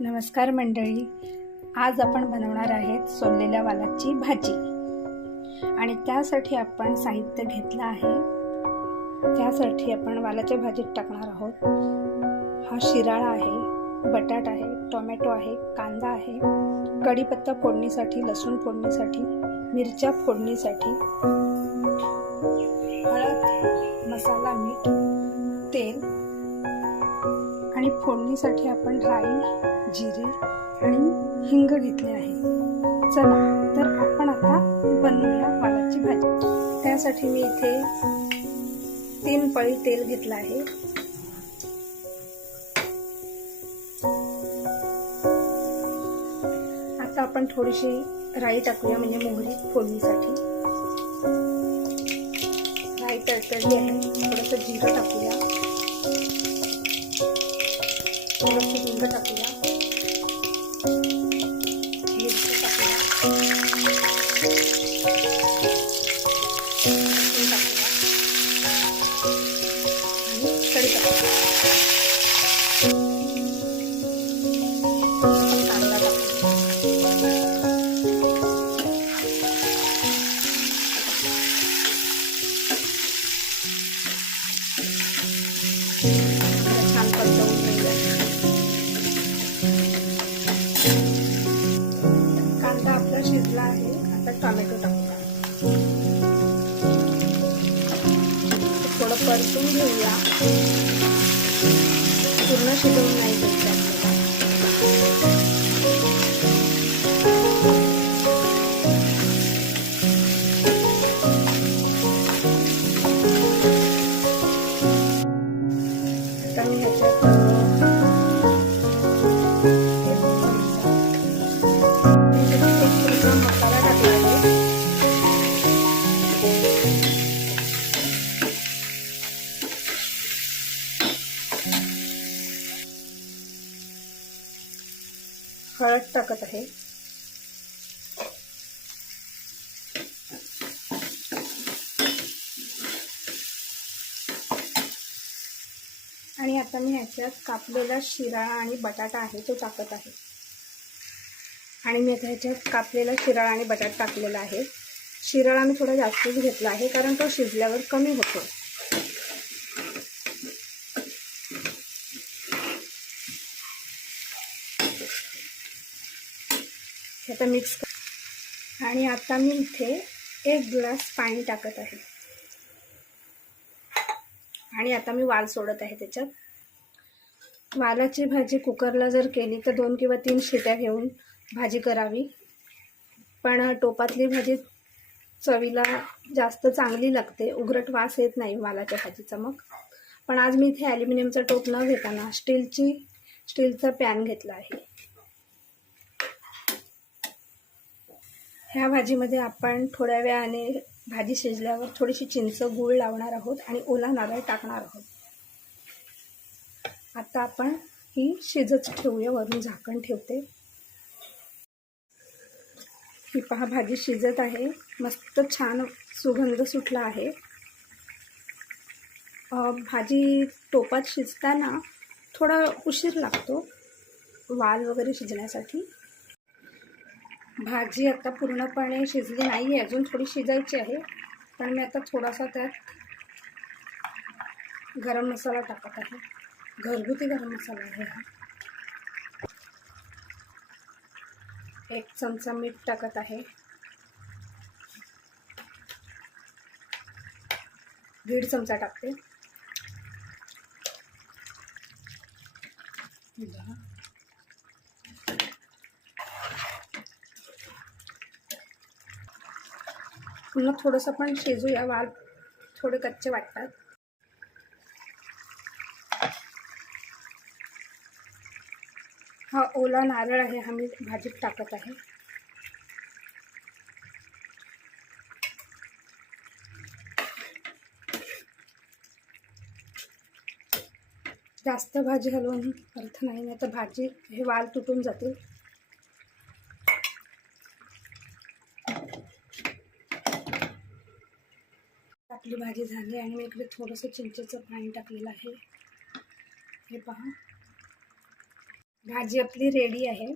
नमस्कार मंडळी. आज आपण बनवणार आहेत सोललेल्या वालाची भाजी. आणि त्यासाठी आपण साहित्य घेतलं आहे. त्यासाठी आपण वालाच्या भाजीत टाकणार आहोत. हा शिराळा आहे बटाट आहे टोमॅटो आहे कांदा आहे कढीपत्ता फोडणीसाठी लसूण फोडणीसाठी मिरच्या फोडणीसाठी हळद मसाला मीठ तेल आणि फोडणीसाठी आपण राई जिरे आणि हिंग घेतले आहे. चला तर आपण आता बनवूया वालाची भाजी. त्यासाठी मी इथे तीन पळी तेल घेतलं आहे. आता आपण थोडीशी राई टाकूया म्हणजे मोहरी फोडणीसाठी. राई तडतडली आहे. थोडंसं जिरं टाकूया. थोडंसं हिंग टाकूया आहे. टोमॅटो टाकूया थोडं परतून घेऊया. पूर्ण शिजवून नाही हळद टाकत आहे. आणि आता मी ह्याच्यात कापलेला शिराळा आणि बटाटा आहे तो टाकत आहे. आणि मी आता ह्याच्यात कापलेला शिराळा आणि बटाटा टाकलेला आहे. शिराळा मी थोडा जास्तच घेतला आहे कारण तो शिजल्यावर कमी होतो. आता मिक्स कर आणि आता मी इथे एक ग्लास पाणी टाकत आहे. आणि आता मी वाल सोडत आहे त्याच्यात. वालाची भाजी कुकरला जर केली तर दोन किंवा तीन शिट्या घेऊन भाजी करावी. पण टोपातली भाजी चवीला जास्त चांगली लागते. उघरट वास येत नाही वालाच्या भाजीचा मग. पण आज मी इथे ॲल्युमिनियमचा टोप न घेताना स्टीलची स्टीलचा पॅन घेतला आहे. ह्या भाजीमध्ये आपण थोड्या वेळाने भाजी शिजल्यावर थोडीशी चिंच गूळ लावणार आहोत आणि ओला नारळ टाकणार आहोत. आता आपण ही शिजत ठेवूया वरून झाकण ठेवते. ही पहा भाजी शिजत आहे. मस्त छान सुगंध सुटला आहे. भाजी टोपात शिजताना थोडा उशीर लागतो वाल वगैरे शिजण्यासाठी. भाजी आता पूर्णपणे शिजली नाही आहे. अजून थोडी शिजायची आहे. पण मी आता थोडासा त्यात गरम मसाला टाकत आहे. घरगुती गरम मसाला आहे हा. एक चमचा मीठ टाकत आहे. दीड चमचा टाकते. पुन्हा थोडंसं पण शिजूया वाल थोडे कच्चे वाटतात. हा ओला नारळ आहे हा मी भाजीत टाकत आहे. जास्त भाजी हलवून अर्थ नाही नाही तर भाजी हे वाल तुटून जातील. आपली भाजी झाली आणि मी इकडे थोडंसं चिंचेचं पाणी टाकलेलं आहे. हे पहा. भाजी आपली रेडी आहे.